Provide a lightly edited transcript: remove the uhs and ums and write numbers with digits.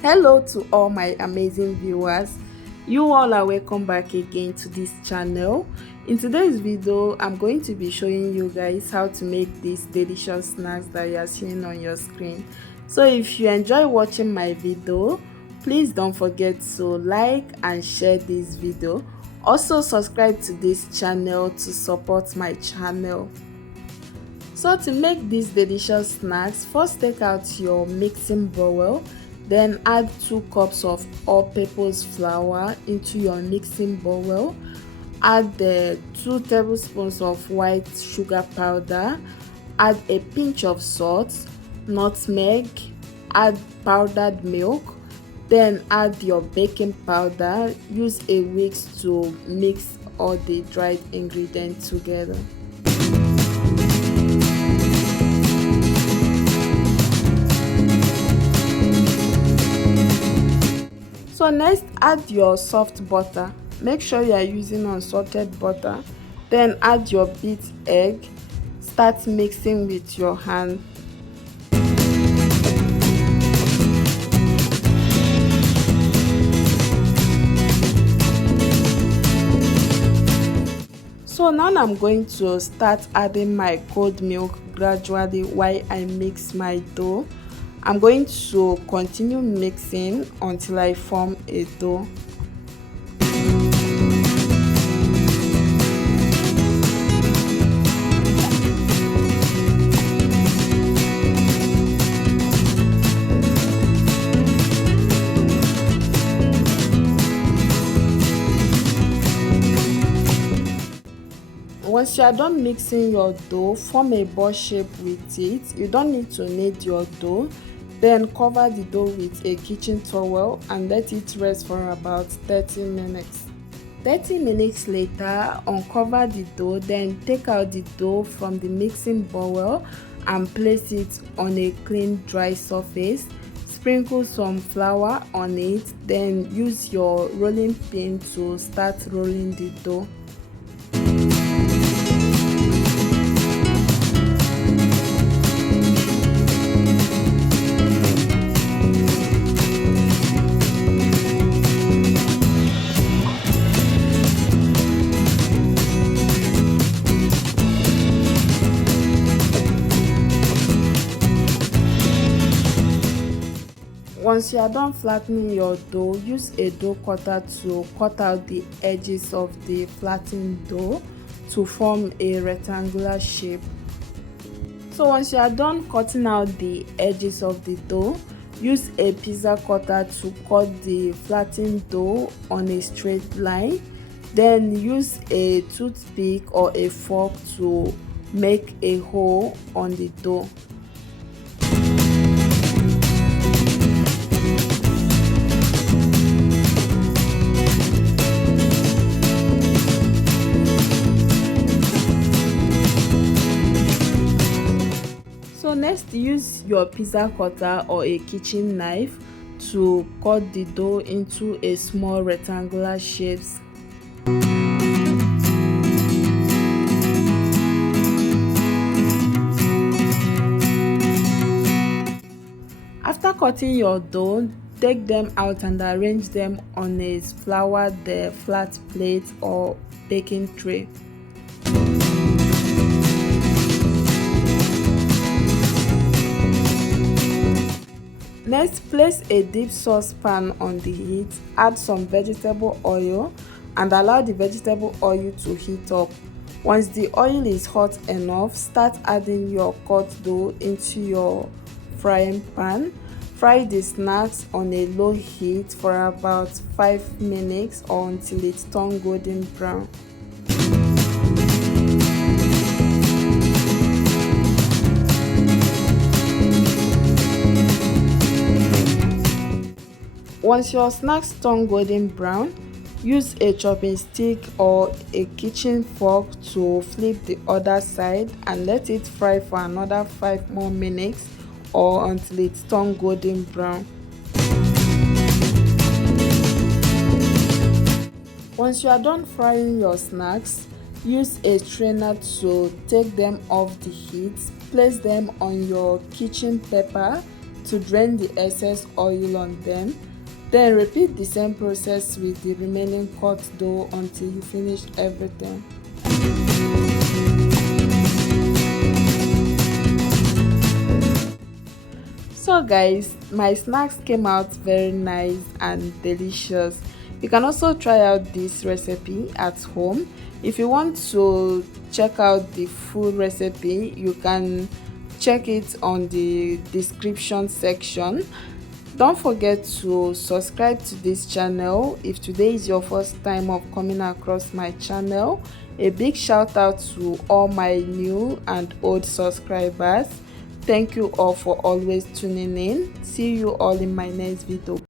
Hello to all my amazing viewers. You all are welcome back again to this channel. In today's video, I'm going to be showing you guys how to make these delicious snacks that you are seeing on your screen. So if you enjoy watching my video, please don't forget to like and share this video. Also subscribe to this channel to support my channel. So to make these delicious snacks, first take out your mixing bowl, then add 2 cups of all-purpose flour into your mixing bowl. Add the 2 tablespoons of white sugar powder, add a pinch of salt, nutmeg, add powdered milk, then add your baking powder. Use a whisk to mix all the dried ingredients together. So next, add your soft butter. Make sure you are using unsalted butter. Then add your beat egg. Start mixing with your hand. So now I'm going to start adding my cold milk gradually while I mix my dough. I'm going to continue mixing until I form a dough. Once you are done mixing your dough, form a ball shape with it. You don't need to knead your dough. Then cover the dough with a kitchen towel and let it rest for about 30 minutes. 30 minutes later, uncover the dough, then take out the dough from the mixing bowl and place it on a clean dry surface. Sprinkle some flour on it, then use your rolling pin to start rolling the dough. Once you are done flattening your dough, use a dough cutter to cut out the edges of the flattened dough to form a rectangular shape. So once you are done cutting out the edges of the dough, use a pizza cutter to cut the flattened dough on a straight line. Then use a toothpick or a fork to make a hole on the dough. So next, use your pizza cutter or a kitchen knife to cut the dough into a small rectangular shapes. After cutting your dough, take them out and arrange them on a floured flat plate or baking tray. Next, place a deep saucepan on the heat, add some vegetable oil and allow the vegetable oil to heat up. Once the oil is hot enough, start adding your cut dough into your frying pan. Fry the snacks on a low heat for about 5 minutes or until it turns golden brown. Once your snacks turn golden brown, use a chopping stick or a kitchen fork to flip the other side and let it fry for another 5 more minutes or until it turns golden brown. Once you are done frying your snacks, use a strainer to take them off the heat. Place them on your kitchen paper to drain the excess oil on them. Then repeat the same process with the remaining cut dough until you finish everything. So guys, my snacks came out very nice and delicious. You can also try out this recipe at home. If you want to check out the full recipe, you can check it on the description section. Don't forget to subscribe to this channel if today is your first time of coming across my channel. A big shout out to all my new and old subscribers. Thank you all for always tuning in. See you all in my next video.